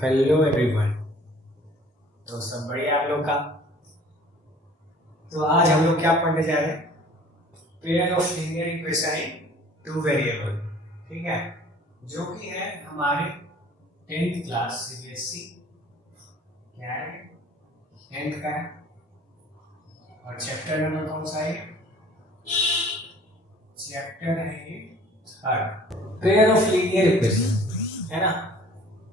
Hello everyone. तो सब बढ़िया आप लोग का। तो आज हम लोग क्या पढ़ने जा रहे हैं? Pair of linear equation in two variable. ठीक है, जो कि है हमारे 10th क्लास सीबीएसई। क्या है? 10th का है। और चैप्टर नंबर कौन सा है? चैप्टर है ये third, pair of linear equation, है ना।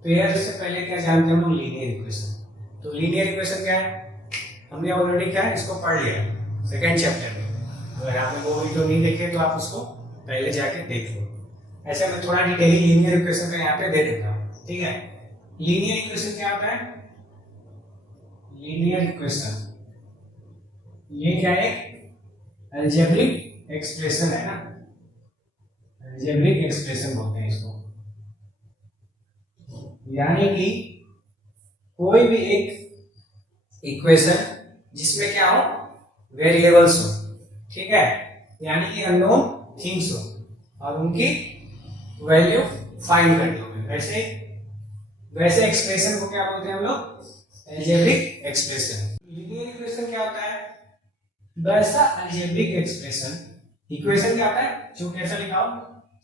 पेयर से पहले क्या जानते हैं हम लोग? Linear equation. तो लीनियर इक्वेशन क्या है? हमने ऑलरेडी क्या है इसको पढ़ लिया सेकेंड चैप्टर में। अगर आपने वो वीडियो नहीं देखे तो आप उसको पहले जाके देख लो। ऐसे मैं थोड़ा डिटेल लीनियर इक्वेशन का यहाँ पे दे देता हूँ। ठीक है, लीनियर इक्वेशन क्या होता है? लीनियर इक्वेशन ये क्या है? अलजेब्रिक एक्सप्रेशन है ना। अलजेब्रिक एक्सप्रेशन बोलते हैं इसको। यानी कि कोई भी एक इक्वेशन जिसमें क्या हो? वेरिएबल्स हो। ठीक है, यानी कि अननोन थिंग्स हो और उनकी वैल्यू फाइंड करनी हो। वैसे एक्सप्रेशन को क्या बोलते हैं हम लोग? Algebraic expression. लीनियर इक्वेशन क्या होता है? वैसा अलजेब्रिक एक्सप्रेशन। इक्वेशन क्या होता है? जो कैसा लिखा हो?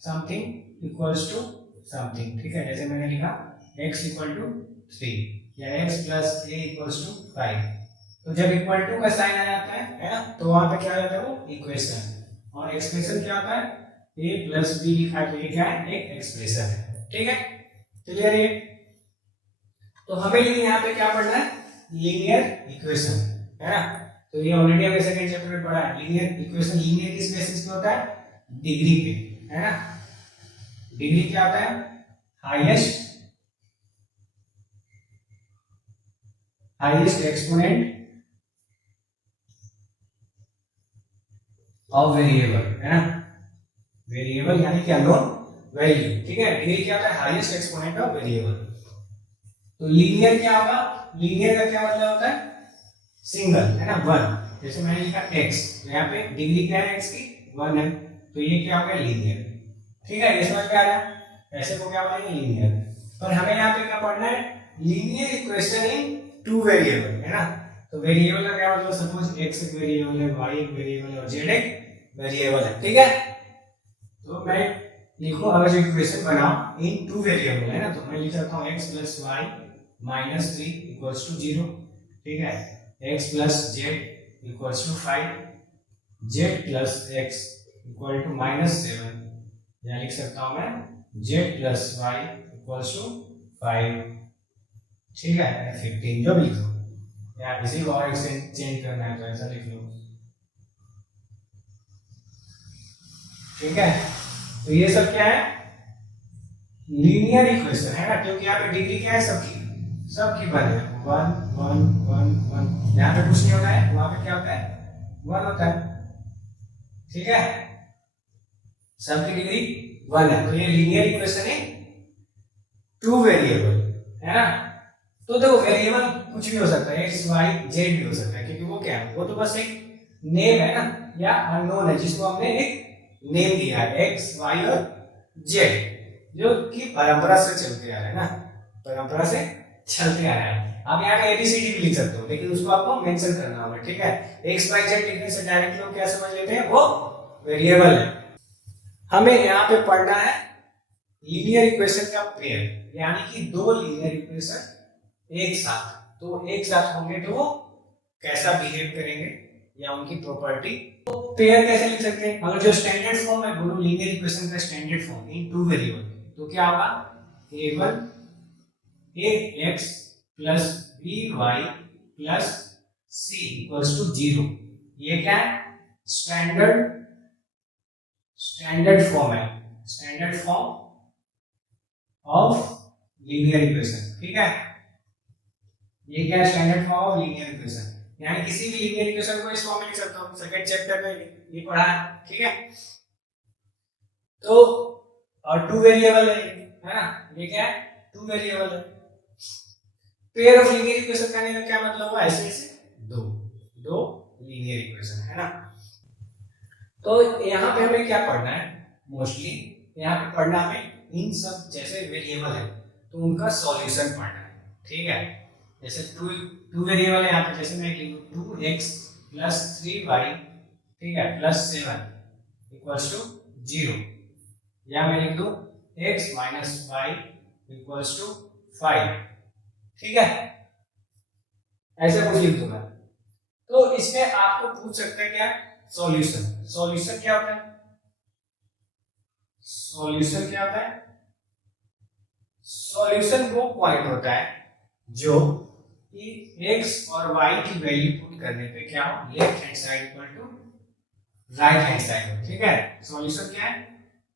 Something equals to something. ठीक है, जैसे मैंने लिखा x इक्वल टू 3 या x plus a equals to 5। तो जब इक्वल टू का साइन आ जाता है ना, तो वहां पे क्या आ जाता है? वो इक्वेशन। और एक्सप्रेशन क्या होता है? a प्लस b लिखा है तो ये क्या है? एक एक्सप्रेशन है। ठीक है, क्लियर है? तो हमें लेकिन यहाँ पे क्या पढ़ना है? लीनियर इक्वेशन, है ना। तो ये ऑलरेडी हमने सेकंड चैप्टर में पढ़ा है। लीनियर इक्वेशन लीनियर किस बेसिस पे होता है? डिग्री पे, है ना। डिग्री क्या होता है? हाईएस्ट एक्सपोनेंट ऑफ वेरिएबल, है ना। वेरिएबल यानी कि अननोन वैल्यू। ठीक है, डिग्री क्या होता है? Highest exponent of variable. तो लीनियर क्या होगा? लीनियर का क्या मतलब होता है? सिंगल, है ना, वन। जैसे मैंने लिखा x, तो यहाँ पे डिग्री क्या है? x की 1 है, तो ये क्या हो गया? लीनियर। ठीक है, ये समझ में आ रहा है? ऐसे को क्या बोलेंगे? लीनियर। पर हमें यहाँ पे क्या पढ़ना है? Linear equation in two variable, है ना। तो वेरिएबल का क्या मतलब? सपोज x एक वेरिएबल है, y एक वेरिएबल है और z एक वेरिएबल है। ठीक है, तो मैं लिखूं अगर जो इक्वेशन बनाऊं इन टू वेरिएबल, है ना, तो मैं लिख सकता हूं x plus y minus 3 equals to 0। ठीक है, x plus z equals to 5, z plus x equal to minus 7, या लिख सकता हूं मैं z plus y equals to 5। ठीक है, 15 जो भी लिखो, या किसी को और चेंज करना है तो ऐसा लिख लो। ठीक है, तो ये सब क्या है? लीनियर इक्वेशन, है ना, क्योंकि यहाँ पे डिग्री क्या है? सबकी वन है। 1 1 1 1, यहाँ पे कुछ नहीं होता है, वहां पे क्या होता है? 1 होता है। ठीक है, सबकी डिग्री 1 है, तो ये लीनियर इक्वेशन है टू वेरिएबल, है ना। तो देखो वेरिएबल कुछ भी हो सकता है, एक्स वाई जेड भी हो सकता है, क्योंकि वो क्या है? वो तो बस एक नेम है ना, या अननोन है जिसको हमने एक नेम दिया है, एक्स वाई और जेड, जो कि परंपरा से चलते आ रहे हैं ना, परंपरा से चलते आ रहे हैं। आप यहाँ पे एबीसीडी भी लिख सकते हो, लेकिन उसको आपको मेंशन करना होगा। ठीक है, एक्स वाई जेड लिखने से डायरेक्ट लोग क्या समझ लेते हैं? वो वेरिएबल है। हमें यहाँ पे पढ़ना है लीनियर इक्वेशन का पेयर, यानी कि दो लीनियर इक्वेशन एक साथ, तो एक साथ होंगे तो वो कैसा बिहेव करेंगे या उनकी प्रॉपर्टी। तो पेयर कैसे लिख सकते हैं? अगर जो स्टैंडर्ड फॉर्म है बोलो लीनियर इक्वेशन का standard form in two variable, तो क्या होगा? a1 ax plus by plus c equals to 0। ये क्या है? स्टैंडर्ड फॉर्म है, standard form of linear equation. ठीक है, ये क्या है? Standard form of linear equation, यानी किसी भी लीनियर इक्वेशन को इस फॉर्म में लिख सकता हूं। सेकंड चैप्टर में ये पढ़ा है। ठीक है, तो और टू वेरिएबल है ना, ये क्या है? टू वेरिएबल है। पेयर ऑफ लीनियर इक्वेशन का क्या मतलब हुआ? ऐसे ऐसे दो दो लीनियर इक्वेशन, है ना। तो यहाँ पे हमें क्या पढ़ना है? मोस्टली यहाँ पे पढ़ना हमें इन सब जैसे वेरिएबल है तो उनका सॉल्यूशन पढ़ना है। ठीक है। जैसे टू वेरिएबल है यहाँ पे, जैसे मैं लिखूँ 2x प्लस 3y, ठीक है, प्लस 7 इक्वल्स टू 0, या मैं लिख दूँ x minus y equals to 5, ठीक है, ऐसे कुछ लिख दूंगा। तो इसमें आपको पूछ सकते हैं क्या, सॉल्यूशन। सॉल्यूशन क्या होता है? सॉल्यूशन क्या होता है? सॉल्यूशन वो पॉइंट होता है जो कि x और y की वैल्यू पुट करने पे क्या हो, left hand side equal to right hand side हो, ठीक है। सॉल्यूशन क्या है?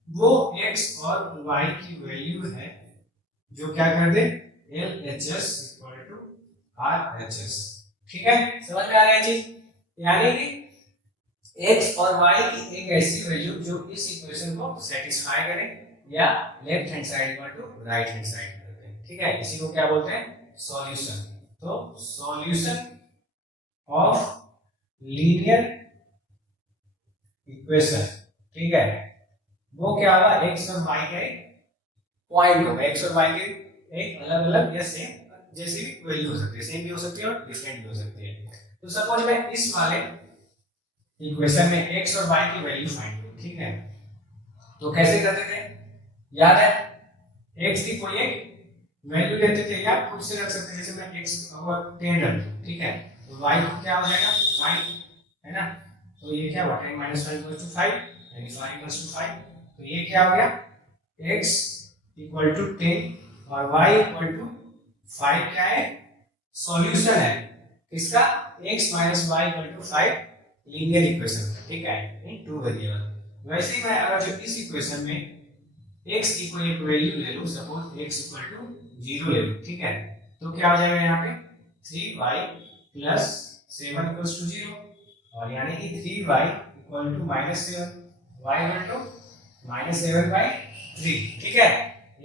वो x और y की वैल्यू है जो क्या कर दे, LHS इक्वल टू RHS, ठीक है। समझ में आ रहा है चीज? यानी कि x और y की एक ऐसी वैल्यू जो इस इक्वेशन को सेटिस्फाई करे, या left hand side equal to right hand side करते हैं, ठीक है। इसी को क्या बोलते हैं, सॉल्यूशन। तो सॉल्यूशन ऑफ लीनियर इक्वेशन, ठीक है, वो क्या होगा, x और y का एक पॉइंट होगा, x और y के एक अलग अलग या सेम जैसी भी वैल्यू हो सकती है, सेम भी हो सकती है और डिफरेंट भी हो सकती है। तो सपोज मैं इस वाले इक्वेशन में x और y की वैल्यू फाइंड करूं, ठीक है, तो कैसे करते थे, याद है? x की कोई एक वैल्यू लेते थे, या खुद से रख सकते, जैसे मैं x और 10 रख दूं, ठीक है, तो y को क्या हो जाएगा 5, है ना, तो ये क्या हुआ 10 माइनस 5 इक्वल टू 5, यानी 5 इक्वल टू 5, तो ये क्या हो गया, x इक्वल टू 10 और y इक्वल टू 5 क्या है, सॉल्यूशन है किसका, x minus y equal to 5 linear equation का, ठीक है, इन टू वेरिएबल। वैसे ही मैं अगर जो इस इक्वेशन में x की कोई एक वैल्यू ले लूं, सपोज x इक्वल टू 0 ले लूं, ठीक है, तो क्या हो जाएगा यहाँ पे 3y प्लस 7 इक्वल्स टू 0, और यानी कि 3y equal to minus 7, y equal to minus 7 by 3, ठीक है।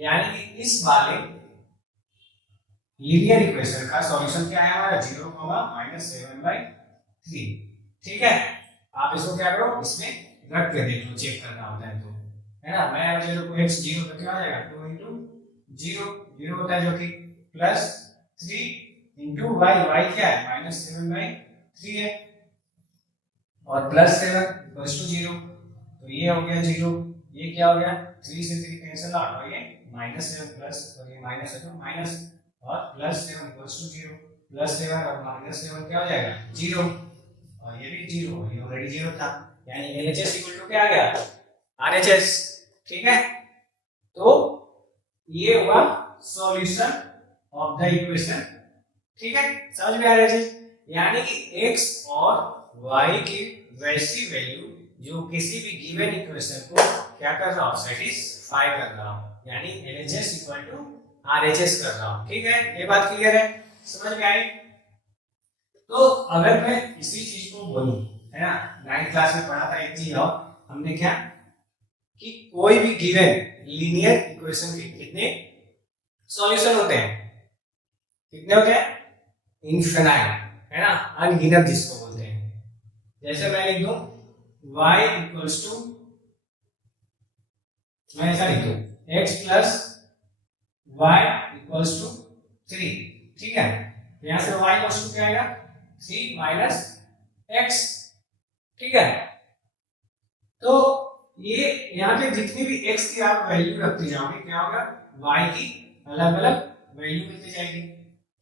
यानी कि इस वाले लीनियर इक्वेशन का सॉल्यूशन क्या है हमारा, 0 माइनस 7 बाई 3, ठीक है। आप इसको क्या करो, इसमें रख के देख लो, चेक करना होता है तो, है ना। मैं अब 0 को x 0 पे क्या हो जाएगा 2 इंटू 0, 0 होता है जो कि प्लस 3 इंटू y क्या है माइनस 7 बाई 3 है, और प्लस 7 इक्वल्स टू 0, तो ये हो गया 0, ये क्या हो गया 3 से 3 कैंसिल आउट, और ये माइनस 7 प्लस, और ये माइनस है तो माइनस, और प्लस 7 इक्वल्स टू 0, प्लस 7 और माइनस 7 क्या हो जाएगा 0, और ये भी 0, ये ऑलरेडी 0 था, यानी LHS इक्वल टू क्या आ गया RHS, ठीक है। तो ये हुआ सॉल्यूशन ऑफ द इक्वेशन, ठीक है। समझ में आ रहा है, यानी कि x और y की वैसी वैल्यू जो किसी भी गिवन इक्वेशन को क्या कर रहा हूं, सेटिस्फाई कर रहा हूं, यानी LHS इक्वल टू RHS कर रहा हूं, ठीक है। ये बात क्लियर है, समझ में आई? तो अगर मैं इसी चीज को बोलूं, है ना, 9th क्लास में पढ़ा था एक चीज, और हमने क्या कि कोई भी गिवन लीनियर इक्वेशन के कितने सॉल्यूशन होते हैं, कितने होते हैं, इनफिनाइट, है ना, अनगिनत जिसको बोलते हैं। जैसे मैं लिख दूं y इक्वल्स टू, मैं ऐसा लिख दूं x plus y equals to 3, ठीक है, यहां से y इक्वल्स टू क्या आएगा 3 माइनस x, ठीक है। तो ये यहाँ पे जितनी भी x की आप वैल्यू रखते जाओगे क्या होगा, y की अलग अलग वैल्यू मिलती जाएगी,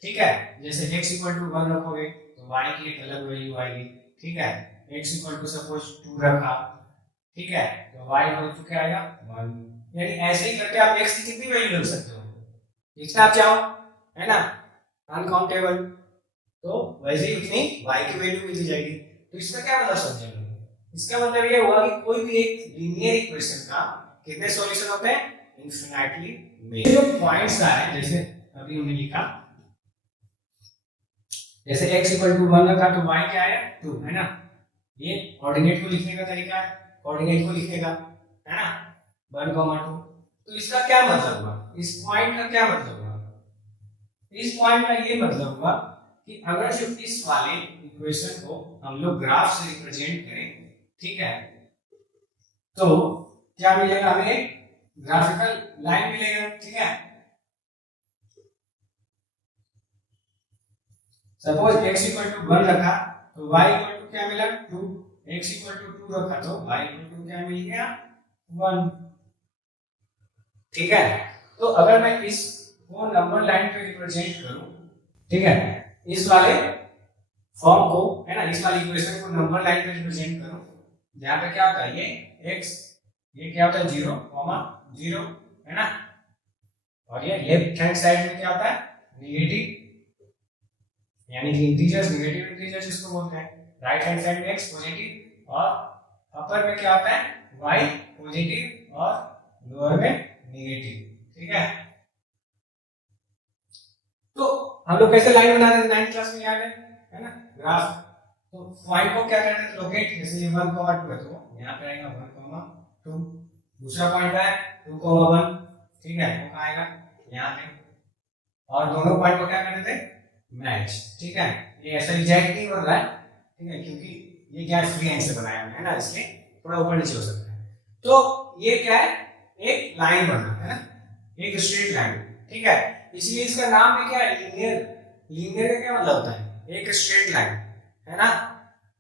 ठीक है। जैसे x इक्वल टू 1 रखोगे तो y की एक अलग वैल्यू आएगी, ठीक है। x इक्वल टू सपोज 2 रखा, ठीक है, तो y इक्वल टू क्या आएगा 1, यानी ऐसे ही करके आप x की कितनी वैल्यू रख सकते हो, जितना आप चाहो, है ना, अनकाउंटेबल। तो वैसे ही उतनी y की वैल्यू मिलती जाएगी। तो इसका क्या मतलब समझे, इसका मतलब ये हुआ कि कोई भी एक लीनियर इक्वेशन का कितने सॉल्यूशन होते हैं, इनफिनिटली मेनी। जो पॉइंट्स आए जैसे अभी हमने लिखा, जैसे x इक्वल टू 1 रखा तो y क्या आया 2, है ना, ये कोऑर्डिनेट को लिखने का तरीका है, कोऑर्डिनेट को लिखने का, है ना, 1, 2। तो इसका क्या मतलब हुआ, इस पॉइंट का क्या मतलब हुआ, इस पॉइंट का ये मतलब हुआ कि अगर जो इस वाले इक्वेशन को हम लोग ग्राफ से रिप्रेजेंट करें, ठीक है, तो क्या मिलेगा हमें, ग्राफिकल लाइन मिलेगा, ठीक है। सपोज x इक्वल टू 1 रखा तो y इक्वल टू क्या मिला 2, x इक्वल टू 2 रखा तो y इक्वल टू क्या मिल गया 1। ठीक है, तो अगर मैं इस को नंबर लाइन पे रिप्रेजेंट करूं, ठीक है, इस वाले फॉर्म को, है ना, इस वाली इक्वेशन को नंबर लाइन पे रिप्रेजेंट करूं, जहां पे क्या होता है ये x, ये क्या होता है 0, 0, है ना, और ये लेफ्ट हैंड साइड में क्या होता है नेगेटिव, यानी कि इंटीजर्स, नेगेटिव इंटीजर्स इसको बोलते हैं। राइट हैंड साइड में x पॉजिटिव और अपर में क्या होता है y पॉजिटिव और लोअर में नेगेटिव। ठीक है, तो हम लोग कैसे लाइन बनाते थे 9th क्लास में, याद है ना, ग्राफ। तो पॉइंट को क्या कहते थे लोकेट, जैसे ये 1, 2 है तो यहां पे आएगा 1, 2, दूसरा पॉइंट है 2, 1, ठीक है, वो कहां आएगा यहां पे, और दोनों पॉइंट को क्या कहते थे मैच। ठीक है, ये ऐसा एग्जैक्ट नहीं बन रहा है, ठीक है, क्योंकि ये क्या फ्री हैंड से बनाया है ना, इसलिए थोड़ा ऊपर नीचे हो सकता है। तो ये क्या है एक लाइन बना है ना, एक स्ट्रेट लाइन। ठीक है, इसलिए इसका नाम है क्या लीनियर। लीनियर का क्या मतलब होता है एक स्ट्रेट लाइन, है ना,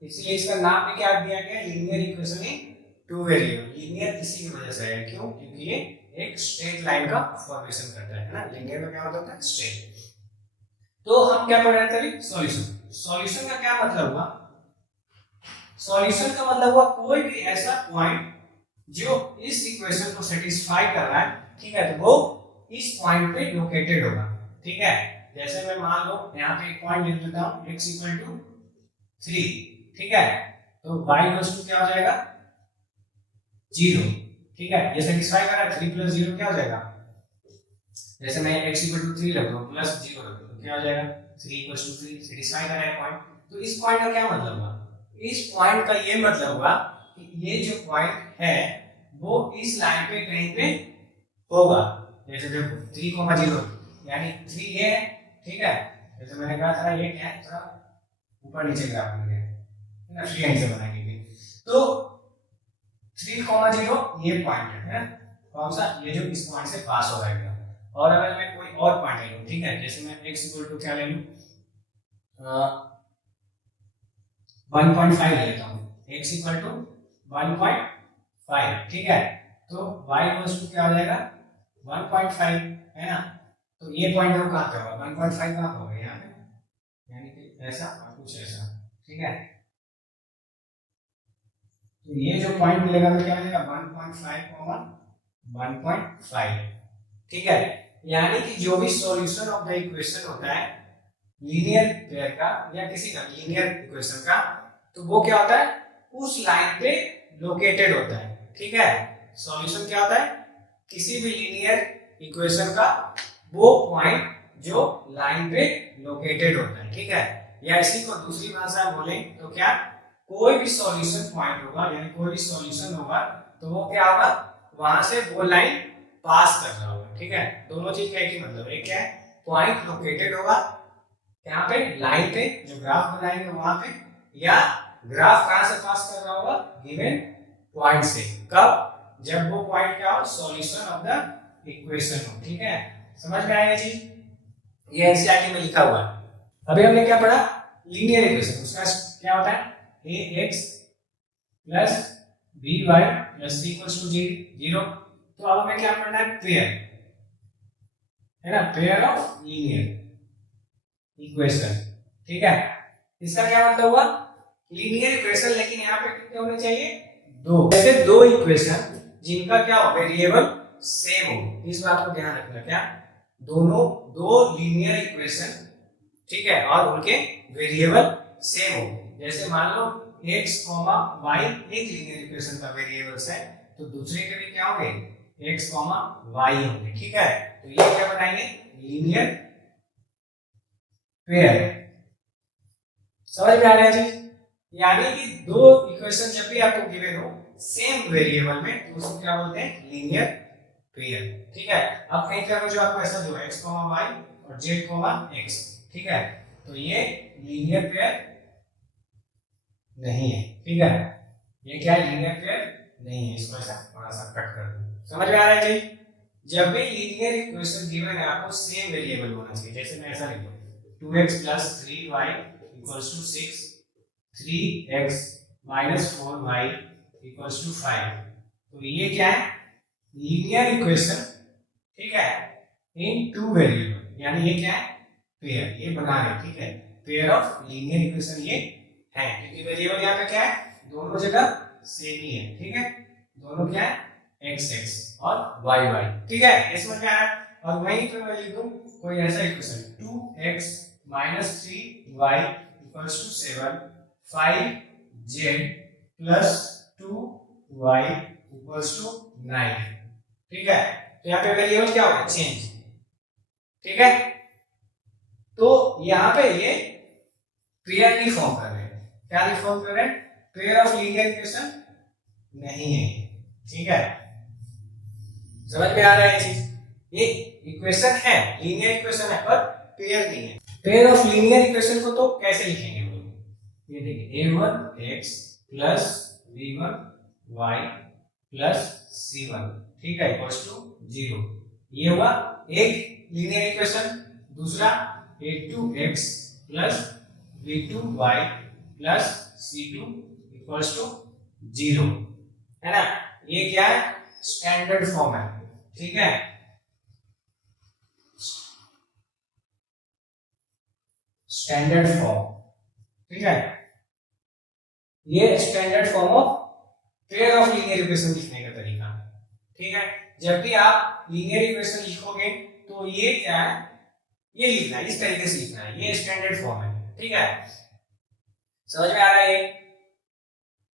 इसलिए इसका नाम भी क्या दिया गया linear equation in two variable. Linear इसी की वजह से है, क्यों, क्योंकि ये एक स्ट्रेट लाइन का फॉर्मेशन करता है ना, लीनियर का क्या मतलब होता है स्ट्रेट। तो हम क्या पढ़ रहे थे अभी सॉल्यूशन। सॉल्यूशन का क्या मतलब हुआ, सॉल्यूशन का मतलब हुआ कोई भी ऐसा पॉइंट जो इस इक्वेशन को सेटिस्फाई कर रहा है, ठीक है, तो वो इस पॉइंट पे लोकेटेड होगा। ठीक है, जैसे मैं मान लो यहाँ पे एक पॉइंट लिख देता हूँ x इक्वल टू 3, ठीक है, तो y इक्वल टू क्या हो जाएगा 0। ठीक है, ये सेटिस्फाई कर रहा है, 3 प्लस 0 क्या हो जाएगा, जैसे मैं x इक्वल टू 3 रख दूं प्लस 0 रख दूं तो क्या हो जाएगा 3 इक्वल टू 3, सेटिस्फाई कर रहा है पॉइंट। तो इस पॉइंट का क्या मतलब हुआ, इस पॉइंट का ये मतलब हुआ कि ये जो पॉइंट है वो इस लाइन पे कहीं पे होगा। जैसे देखो 3,0 यानी 3 ये है, ठीक है, जैसे मैंने कहा था ये क्या है थोड़ा ऊपर नीचे ग्राफ बन गया है ना, फ्री हैंड से बनाएंगे। तो 3,0 ये पॉइंट है कौन सा, ये जो इस पॉइंट से पास हो रहा है। और अगर मैं कोई और पॉइंट ले लूं, ठीक है, जैसे मैं x इक्वल टू क्या ले लूं 1.5 ले लेता हूं, x इक्वल टू 1.5, ठीक है, तो y इक्वल टू क्या हो जाएगा 1.5, है ना, तो ये पॉइंट हम कहां पे होगा 1.5 कहां पे होगा यहां पे, यानी कि ऐसा और कुछ ऐसा। ठीक है, तो ये जो पॉइंट मिलेगा तो क्या मिलेगा 1.5, 1.5। ठीक है, यानी कि जो भी सॉल्यूशन ऑफ द इक्वेशन होता है लीनियर पेयर का या किसी का लीनियर इक्वेशन का, तो वो क्या होता है उस लाइन पे लोकेटेड होता है। ठीक है, सॉल्यूशन क्या होता है किसी भी लीनियर इक्वेशन का वो पॉइंट जो लाइन पे लोकेटेड होता है। ठीक है, या इसी को दूसरी भाषा में बोले तो क्या, कोई भी सॉल्यूशन पॉइंट होगा यानी कोई भी सॉल्यूशन होगा तो वो क्या होगा वहां से वो लाइन पास कर रहा होगा। ठीक है, दोनों चीज का एक ही मतलब है, एक क्या है पॉइंट लोकेटेड होगा यहाँ पे लाइन पे जो ग्राफ बनाएंगे वहां पे, या ग्राफ कहां से पास कर रहा होगा गिवन पॉइंट से, कब, जब वो पॉइंट क्या हो सॉल्यूशन ऑफ द इक्वेशन हो। ठीक है, समझ में आया ये चीज, ये एनसीईआरटी में लिखा हुआ है। अभी हमने क्या पढ़ा लीनियर इक्वेशन, उसका क्या होता है ax plus by plus c equals to 0। तो अब हमें क्या पढ़ना है पेयर, है ना, पेयर ऑफ लीनियर इक्वेशन। ठीक है, इसका क्या मतलब हुआ लीनियर इक्वेशन, लेकिन यहाँ पे कितने होने चाहिए दो, ऐसे दो इक्वेशन जिनका क्या हो वेरिएबल सेम हो। इस बात को ध्यान रखना, क्या दोनों दो लीनियर इक्वेशन, ठीक है, और उनके वेरिएबल सेम हो। जैसे मान लो x, y एक लीनियर इक्वेशन का वेरिएबल्स है, तो दूसरे के भी क्या होंगे x, y होंगे। ठीक है, तो ये क्या बनाएंगे लीनियर पेयर। समझ में आ रहा है जी, यानी कि दो इक्वेशन जब भी आपको गिवन हो सेम वेरिएबल में तो उसको क्या बोलते हैं लीनियर पेयर। ठीक है, अब कहीं पे जो आपको ऐसा जो x, y और z, x, ठीक है, तो ये लीनियर पेयर नहीं है। ठीक है, ये क्या लीनियर पेयर नहीं है, इसको ऐसा थोड़ा सा कट कर दो। समझ में आ रहा है जी, जब भी लीनियर इक्वेशन गिवन है आपको सेम वेरिएबल होना चाहिए। जैसे मैं ऐसा लिख दूं 2x plus 3y equals to 6, 3x minus 4y equals to 5। तो ये क्या है? लीनियर इक्वेशन, ठीक है, इन टू वेरिएबल, यानी ये क्या है? पेयर, ये बना रहे, ठीक है, पेयर ऑफ लीनियर इक्वेशन ये है, क्योंकि वेरिएबल यहाँ पे क्या है? दोनों जगह सेम ही है, ठीक है, दोनों क्या है? x x और y y, ठीक है, ये समझ में आ रहा है। और वहीं पे मैं लिख दूं कोई ऐसा equation 2x minus 3y equals to 7, 5z plus 2y equals to 9, ठीक है। तो यहाँ पे वेरिएबल क्या होगा? चेंज, ठीक है। तो यहाँ पे ये पेयर नहीं फॉर्म कर रहे हैं, क्या नहीं फॉर्म कर रहे हैं? पेयर ऑफ लीनियर इक्वेशन नहीं है, ठीक है, समझ में आ रहा है ये चीज? ये इक्वेशन है, लीनियर इक्वेशन है, पर पेयर नहीं है। पेयर ऑफ लीनियर इक्वेशन को तो कैसे लिखेंगे हम लोग? ये देखिए a1x plus b1y plus c1, ठीक है, इक्वल्स टू 0। ये हुआ एक लीनियर इक्वेशन। दूसरा a2x plus b2y plus c2 equals to 0, है ना? ये क्या है? स्टैंडर्ड फॉर्म है, ठीक है, स्टैंडर्ड फॉर्म, ठीक है, ये standard form of pair of linear equation लिखने का तरीका है, ठीक है। जब भी आप लीनियर इक्वेशन लिखोगे तो ये क्या है? ये लिखना है, इस तरीके से लिखना है, ये स्टैंडर्ड फॉर्म है, ठीक है, समझ में आ रहा है?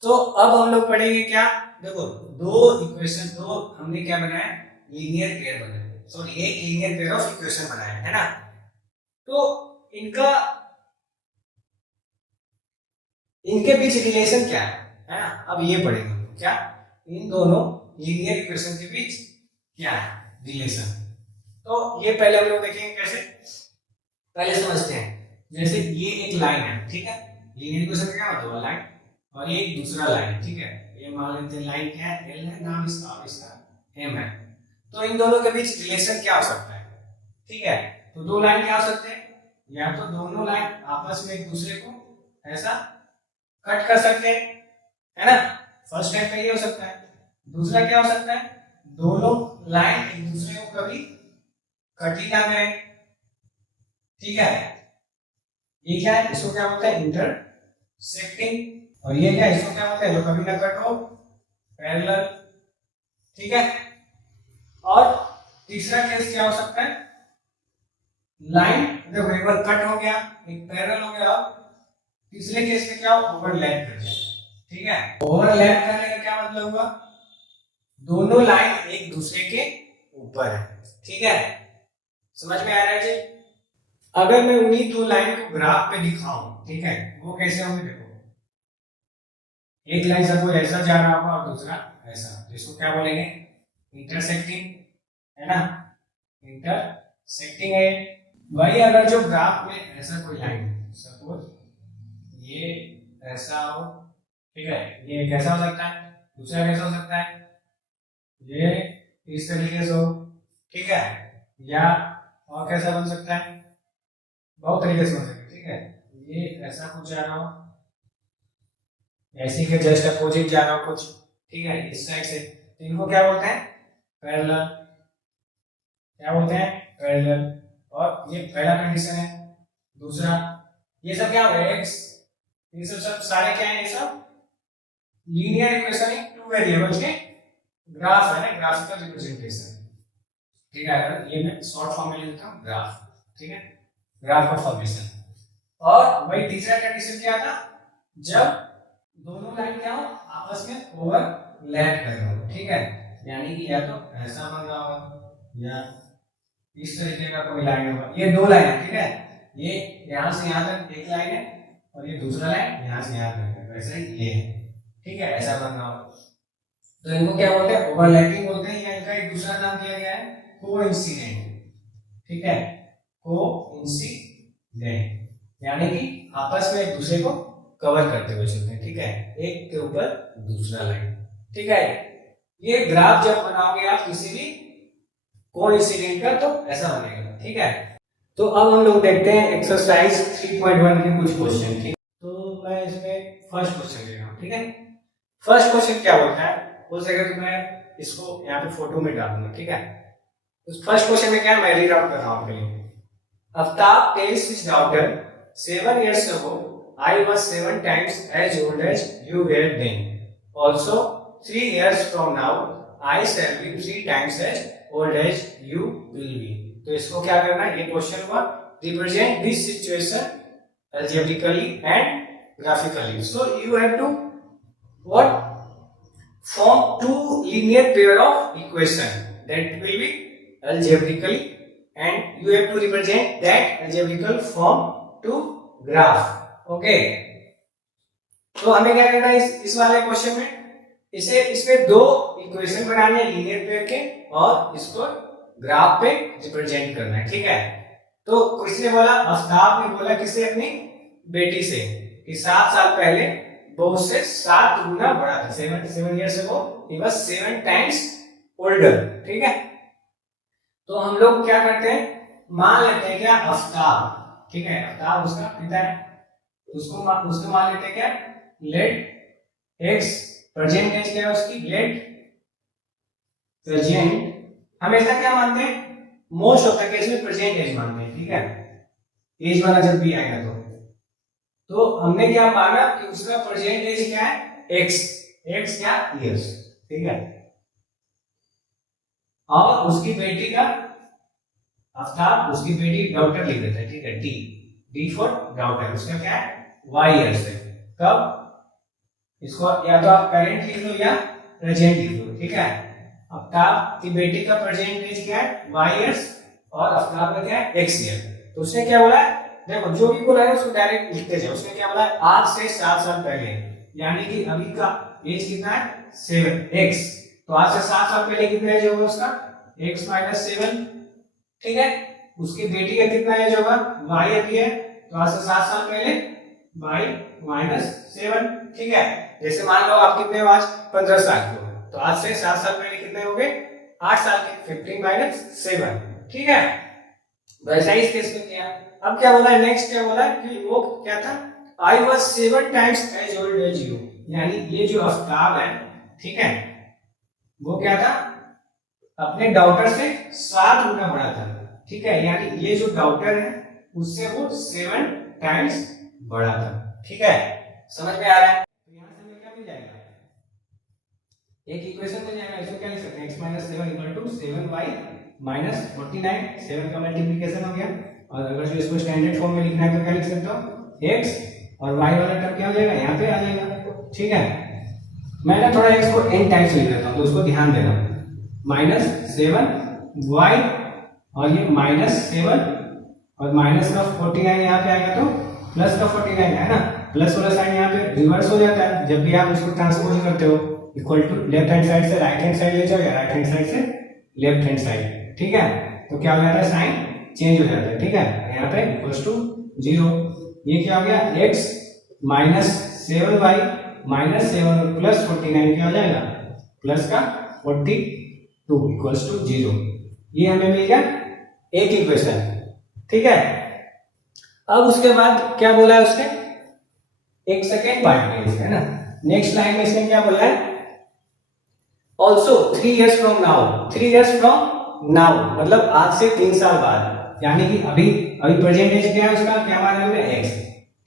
तो अब हम लोग पढ़ेंगे क्या? देखो, दो इक्वेशन, दो हमने क्या बनाया? लीनियर पेयर बनाया, सॉरी एक लीनियर पेयर ऑफ इक्वेशन बनाया, है ना? तो इनके बीच रिलेशन क्या है ना? अब ये पढ़ेंगे क्या? इन दोनों लीनियर इक्वेशन के बीच क्या है रिलेशन। तो ये पहले हम लोग देखेंगे कैसे, पहले समझते हैं। जैसे ये एक लाइन है, ठीक है, लीनियर इक्वेशन क्या होता है? लाइन, और ये एक दूसरा लाइन, ठीक है, ये मान लेते हैं लाइन क्या है? एल है, नाम इसका, और इसका एम है। तो इन दोनों के बीच रिलेशन क्या हो सकता है? ठीक है, तो दो लाइन क्या हो सकते हैं? या तो दोनों लाइन आपस में एक दूसरे को ऐसा कट कर सकते हैं, है ना? फर्स्ट टाइप का ये हो सकता है। दूसरा क्या हो सकता है? दोनों लाइन एक दूसरे को कभी कट ही ना करें, ठीक है, ये क्या है? इसको क्या बोलते हैं? इंटरसेक्टिंग। और ये क्या है? इसको क्या बोलते हैं? जो कभी ना कट हो, पैरेलल, ठीक है। और तीसरा केस क्या हो सकता है? लाइन देखो एक बार कट हो गया, एक पैरेलल हो गया, तीसरे केस में क्या हो? ओवरलैप कर जाए, ठीक है। ओवरलैप करने का क्या मतलब हुआ? दोनों लाइन एक दूसरे के ऊपर है, ठीक है, समझ में आ रहा है जी? अगर मैं उन्हीं दो लाइन को ग्राफ पे दिखाऊं, ठीक है, वो कैसे होंगे? देखो, एक लाइन सपोज ऐसा जा रहा होगा और दूसरा ऐसा, तो इसको क्या बोलेंगे? इंटरसेक्टिंग, है ना, इंटरसेक्टिंग है। वही अगर जो ग्राफ में ऐसा कोई लाइन, सपोज ये ऐसा हो, ठीक है, ये कैसा हो सकता है? दूसरा कैसा हो सकता है? ये इस तरीके से हो, ठीक है, या और कैसा बन सकता है? बहुत तरीके से बन सकता है, ठीक है, ये ऐसा कुछ जा रहा हो, ऐसे के जस्ट अपोजिट जा रहा हो कुछ, ठीक है, इस साइड से, तो इनको क्या बोलते हैं? पैरेलल, क्या बोलते हैं? पैरेलल। और ये पहला कंडीशन है। दूसरा, ये सब क्या हो गया? एक्स, ये सब सारे क्या है? ये सब लीनियर इक्वेशन है, टू वेरिएबल्स के ग्राफ है ना, ग्राफिकल रिप्रेजेंटेशन, ठीक है। ये मैं शॉर्ट फॉर्म में लिखता हूं ग्राफ, ठीक है, ग्राफ का फॉर्मेशन। और वही तीसरा कंडीशन क्या था? जब दोनों लाइन क्या हो? आपस में ओवरलैप कर रहे हो, ठीक है, यानी कि या तो ऐसा बन रहा होगा या इस तरीके का कोई लाइन होगा। ये दो लाइन है, ठीक है, ये यहां से यहां तक एक लाइन है और ये दूसरा लाइन यहां से यहां तक है, वैसे ही ये है, ठीक है, ऐसा बन रहा होगा। तो इनको क्या बोलते हैं? ओवरलैपिंग बोलते हैं, या इनका एक दूसरा नाम दिया गया है कोइंसिडेंट, ठीक है, कोइंसिडेंट, यानी कि आपस में एक दूसरे को कवर करते हुए चलते हैं, ठीक है, एक के ऊपर दूसरा लाइन, ठीक है। ये ग्राफ जब बनाओगे आप किसी भी कोइंसिडेंट का, तो ऐसा बनेगा, ठीक है। तो अब हम लोग देखते हैं एक्सरसाइज 3.1 के कुछ क्वेश्चन, ठीक। तो मैं इसमें फर्स्ट क्वेश्चन ले रहा हूँ, ठीक है। फर्स्ट क्वेश्चन क्या बोलता है, हो सकेगा तो मैं इसको यहाँ पे फोटो में डालूंगा, ठीक है। तो फर्स्ट क्वेश्चन में क्या है, मैं रीड आउट कर रहा हूँ आपके लिए। Aftab tales his daughter 7 years ago I was 7 times as old as you were then. Also 3 years from now I shall be 3 times as old as you will be. तो इसको क्या करना है, ये क्वेश्चन हुआ, represent this situation algebraically and graphically. So you have to what, form two linear pair of equation that will be algebraically, and you have to represent that algebraical form to graph. Okay. तो हमें क्या करना है इस वाले question में, इसे इसमें दो इक्वेशन बनाने हैं लीनियर पेयर के और इसको ग्राफ पे रिप्रेजेंट करना है, ठीक है। तो किसने बोला, आफ्ताब ने बोला किसे, अपनी बेटी से, कि 7 साल पहले वो उससे 7 गुना बड़ा था। 7 years ago he was 7 times older, ठीक है। तो हम लोग क्या करते हैं, मान लेते हैं क्या, आफ्ताब, ठीक है, आफ्ताब उसका पिता है, उसको मान लेते हैं क्या, लेट एक्स, प्रेजेंट एज क्या है उसकी, लेट प्रेजेंट, हमेशा क्या मानते हैं, मोस्ट ऑफ द केस में प्रेजेंट एज मानते हैं, ठीक है। एज वाला जब भी आएगा तो हमने क्या माना कि उसका प्रेजेंट एज क्या है, एक्स, एक्स क्या, इयर्स, ठीक है। और उसकी बेटी का, आफ्ताब उसकी बेटी डॉटर लिख देते हैं, ठीक है, डी, डी फॉर डॉटर, उसका क्या है, वाई इयर्स है। कब, इसको या तो आप करेंट लिख लो या प्रेजेंट लिख लो, ठीक है। आफ्ताब की बेटी का प्रेजेंट एज क्या है, वाई इयर्स, और आफ्ताब का क्या है, एक्स ईयर। तो उसने क्या बोला है, देखो जो भी बोला है उसको डायरेक्ट लिखते जाओ। उसने क्या बोला है, आज से 7 साल पहले, यानी कि अभी का एज कितना है, 7 एक्स, तो आज से 7 साल पहले कितना एज होगा उसका, x माइनस 7, ठीक है। उसकी बेटी का कितना एज होगा, y अभी है, तो आज से 7 साल पहले y माइनस 7, ठीक है। जैसे मान लो आप कितने हो आज, 15 साल के हो, तो आज से 7 साल पहले कितने हो गए, 8 साल के, 15 माइनस 7, ठीक है। वैसा ही इस केस में किया। अब क्या बोला है, नेक्स्ट क्या बोला है कि वो क्या था, I was 7 times as old as you, यानी ये जो आफ्ताब है, ठीक है, वो क्या था, अपने डॉटर से 7 गुना बड़ा था, ठीक है। यानी ये जो डॉटर है उससे वो 7 टाइम्स बड़ा था, ठीक है। समझ में आ रहा है, तो यहां से हमें क्या मिल जाएगा, एक इक्वेशन मिल जाएगा। इसको क्या लिख सकते हैं, x minus 7 equal to 7y minus 49, 7 का मल्टीप्लिकेशन हो गया। और अगर जो इसको स्टैंडर्ड फॉर्म में लिखना है तो क्या लिख सकते हो, x, और y वाला टर्म क्या हो जाएगा, यहाँ पे आ जाएगा, ठीक है। मैं ना थोड़ा x को n टाइम्स लिख देता हूँ, तो उसको ध्यान देना, माइनस 7y, और ये माइनस 7, और माइनस का 49 यहाँ पे आएगा तो प्लस का 49 है ना, प्लस वाला साइन यहाँ पे रिवर्स हो जाता है जब भी आप उसको ट्रांसपोज करते हो, equal to left hand side से राइट हैंड साइड ले जाओ या राइट हैंड साइड से लेफ्ट हैंड साइड, ठीक है। तो क्या हो जाता है, साइन चेंज हो जाता है, ठीक है। यहाँ पे इक्वल टू 0, ये क्या हो गया, x minus 7y minus 7 plus 49 क्या हो जाएगा, प्लस का 42 इक्वल्स टू 0। ये हमें मिल गया एक इक्वेशन, ठीक है। अब उसके बाद क्या बोला है उसने, एक सेकेंड पार्ट में है ना, नेक्स्ट लाइन में इसने क्या बोला है, also 3 years from now, 3 years from now मतलब आज से 3 साल बाद, यानी कि अभी प्रेजेंट एज क्या है उसका, क्या माना हमने, x,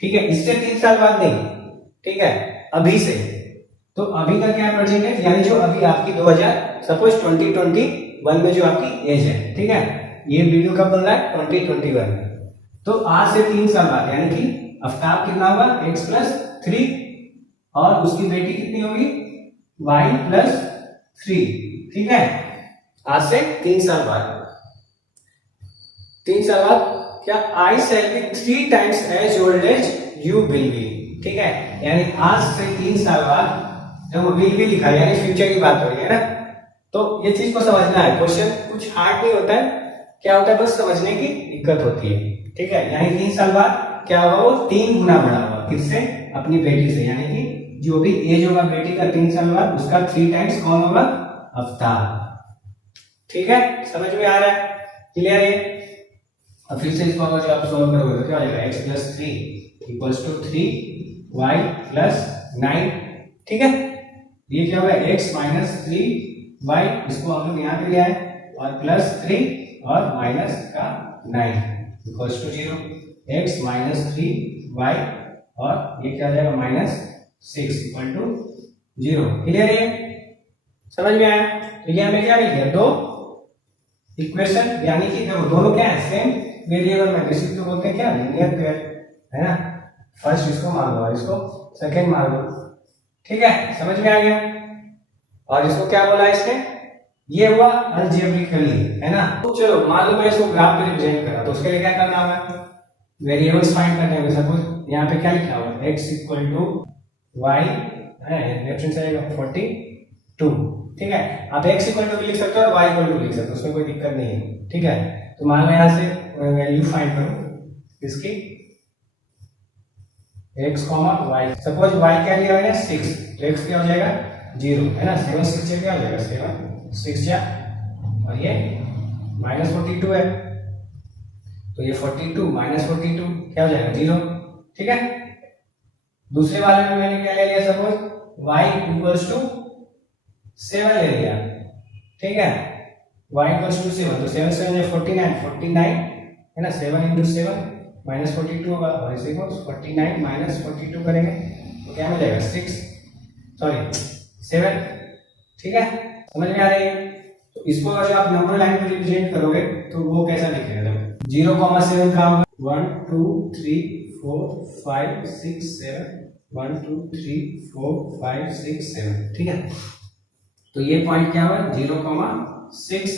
ठीक है। इससे 3 साल बाद नहीं, ठीक है, अभी से। तो अभी का क्या प्रेजेंट एज, यानी जो अभी आपकी 2000 सपोज 2021 में जो आपकी एज है, ठीक है। ये वीडियो कब बन रहा है, 2021, तो आज से 3 साल बाद, यानी कि आफ्ताब कितना होगा, x प्लस 3, और उसकी बेटी कितनी होगी, y प्लस 3, ठीक है। आज से 3 साल बाद, 3 साल बाद क्या, I shall be 3 times as old as you will be, ठीक है। यानी आज से 3 साल बाद, जब विल भी लिखा है यानी फ्यूचर की बात हो रही है ना, तो ये चीज को समझना है। क्वेश्चन कुछ हार्ड नहीं होता है, क्या होता है, बस समझने की दिक्कत होती है, ठीक है। यानी 3 साल बाद क्या होगा, वो 3 गुना बड़ा होगा, किससे, अपनी बेटी से, यानी कि जो भी एज होगा बेटी का 3 साल बाद, उसका 3 टाइम्स कौन होगा, आफ्ताब, ठीक है। समझ में आ रहा है, क्लियर है। अब फिर से इसको अगर जो आप सॉल्व करोगे तो क्या हो जाएगा, x plus 3 equals to 3y plus 9। ठीक है, ये क्या होगा, x माइनस 3y, इसको हम लोग यहाँ पे ले आए और प्लस 3 और माइनस का 9 equals to 0। x minus 3y और ये क्या हो जाएगा माइनस 6 इक्वल टू 0। क्लियर है, समझ में आया? तो ये हमें क्या मिल गया, दो इक्वेशन, यानी कि देखो दोनों क्या है, सेम वेरिएबल में, इसी को बोलते हैं क्या, लीनियर पेयर, है ना। फर्स्ट इसको मान लो और इसको सेकंड मान लो। ठीक है, समझ में आ गया? और इसको क्या बोला इसने, ये हुआ अलजेब्रिकली, है ना। तो चलो मान लो मैं इसको ग्राफ पे रिप्रेजेंट करा, तो उसके लिए क्या करना होगा, वेरिएबल्स फाइंड करने होंगे। सपोज यहाँ पे क्या लिखा हुआ है, x इक्वल टू वाई है, लेफ्ट हैंड साइड 42। ठीक है, आप x इक्वल टू भी लिख सकते हो और y इक्वल टू लिख सकते हो, उसमें कोई दिक्कत नहीं है। ठीक है, तो मान लो यहाँ से वैल्यू फाइंड करो इसकी, x y, सपोज y क्या लिया है 6, तो x क्या हो जाएगा 0, है ना। 7 6 क्या हो जाएगा, 7 6 जा, और ये माइनस 42 है, तो ये 42 माइनस 42 क्या हो जाएगा 0। ठीक है, दूसरे वाले में मैंने क्या ले लिया, सपोज y इक्वल्स टू 7 ले लिया। ठीक है, y इक्वल्स टू 7, तो 7 से 49 है ना, 7 इंटू 7 माइनस 42 होगा, और इसे को 49 माइनस 42 करेंगे तो क्या मिल जाएगा 7। ठीक है, समझ में आ रही है? तो इसको अगर आप नंबर लाइन में रिप्रेजेंट करोगे तो वो कैसा दिखेगा, 0,7 का होगा 1 2 3 4 5 6 7, 1 2 3 4 5 6 7। ठीक है, तो ये पॉइंट क्या हुआ 0,6,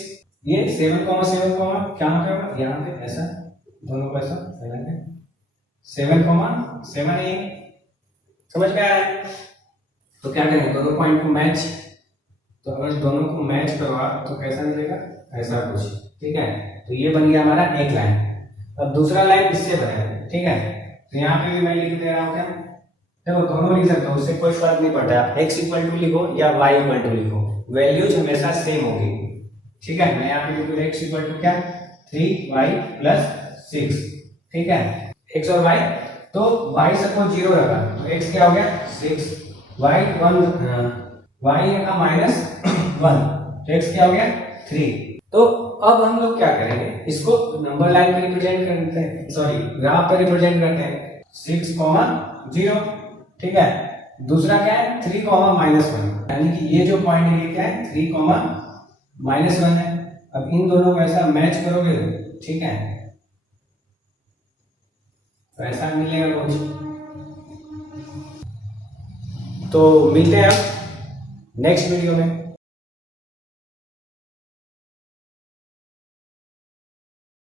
ये 7,7 क्या होगा, यहाँ पे ऐसा, दोनों को ऐसा 7,7 है, समझ में आ रहा है? तो क्या करेंगे, दोनों पॉइंट को मैच, तो अगर दोनों को मैच करवा तो कैसा मिलेगा, ऐसा कुछ। ठीक है, तो ये बन गया हमारा एक लाइन। अब दूसरा लाइन इससे बनेगा। ठीक है, तो यहाँ पे भी मैं लिख दे रहा हूँ, क्या देखो दोनों लिख सकते हो, उससे कोई फर्क नहीं पड़ता है, x इक्वल टू लिखो या y इक्वल टू लिखो, वैल्यूज हमेशा सेम होगी। ठीक है, मैं यहाँ पे लिखूंगा x इक्वल टू क्या 3y प्लस 6। ठीक है, x और y, तो y सपोज 0 रखा तो x क्या हो गया 6, y 1 y का माइनस 1, तो x क्या हो गया 3। तो अब हम लोग क्या करेंगे, इसको नंबर लाइन पे रिप्रेजेंट करते हैं, सॉरी ग्राफ पे रिप्रेजेंट करते हैं 6,0। ठीक है, दूसरा क्या है 3,-1, यानी कि ये जो पॉइंट है ये क्या है 3,-1 है। अब इन दोनों को ऐसा मैच करोगे, ठीक है, तो ऐसा मिलेगा कुछ। तो मिलते हैं अब नेक्स्ट वीडियो में।